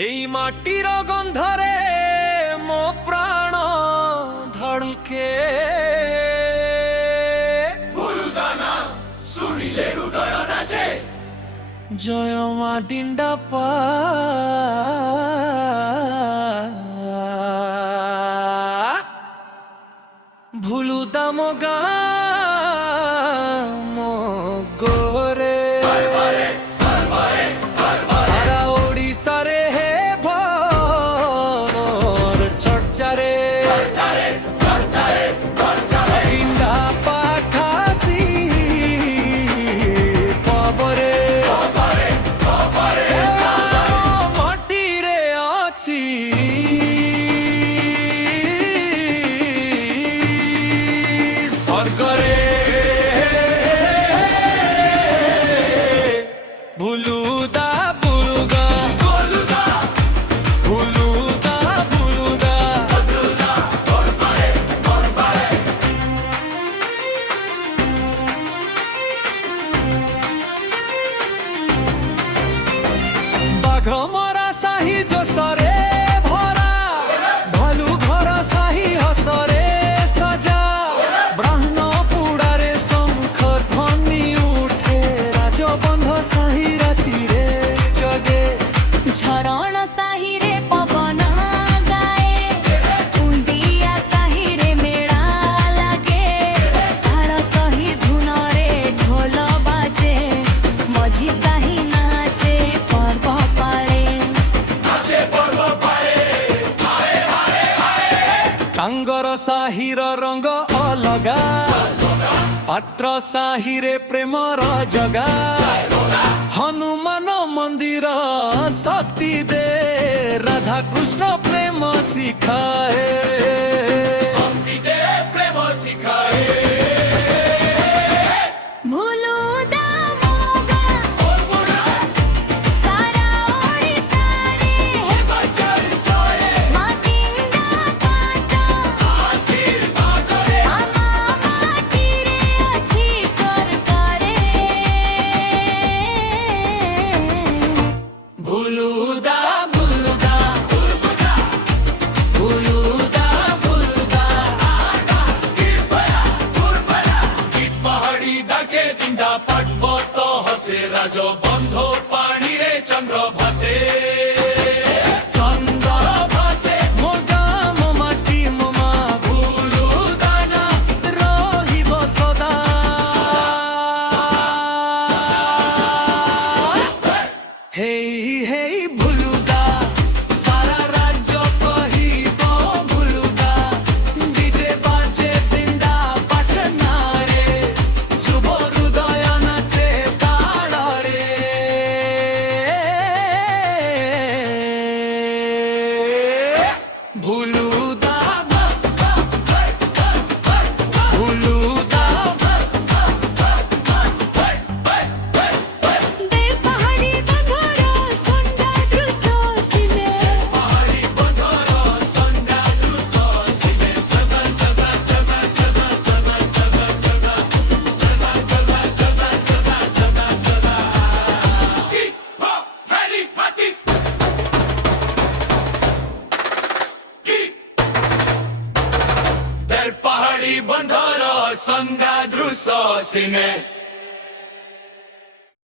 এই মাটির গন্ধরে মো প্রাণ ধড়কে ফুলদানা শুনিলে হৃদয় নাচে জয় মা ডিন্ডা পা ভুলু দাম গা মো গোরে সারা ওড়িশারে হে ভোর চর্চারে ডিন্ডা পাঠাসি পবরে মাটিরে আছি স্বর্গরে ভুলুদা বুলুদা ভুলুদা বুলুদা বাঘ মরা সাহি জসরে ভরা ভালু ঘর সাহি হসরে সজা ব্রাহ্মণ পুড়ারে শঙ্খ ধ্বনি উঠে রাজবন্ধ সাহি রাতিরে জগে ঝরণ সাহিরে পবন গায়ে কুন্দিয়া সাহিরে মেলা লাগে তাଳ সহি ধুନରେ ঢোল বাজে মঝি সাহি নাচে পর্ব পাଳେ টাঙ্গর সাহির রঙ্গ অলগা পাত্র সাহিরে প্রেমর জগা হনুমান মন্দির শক্তি দে রাধা কৃষ্ণ প্রেম শিখায়ে ভুলুদা মোগা সারা ওড়িশারে মাটিঙ্গা পাଟ আমা মাটিরে ଅଛି ସ୍ୱର୍ଗରେ ভুলুদা বুলুদা ভুলুদা বুলুদা পাহাড়ি ডাকে দিন্দা পাটবত হসে রাজ বন্ধ পানিরে চন্দ্র ভাসে চন্দ্র ভাসে মোগা মাটি মমা ভুলুদানা রহিব সদা হেই হেই ভুলুদা সারা রাজ্য কহিব ভুলুদা ডিজে বাজে ডিন্ডা পাটনারে যুব হৃদয় নাচে তাଳରେ ভুলুদা ভুলুদা দে পাহাড়ি বন্ধর সন্ধ্যা দৃশ্য সিনে পাহাড়ি বন্ধর সন্ধ্যা দৃশ্য সিনে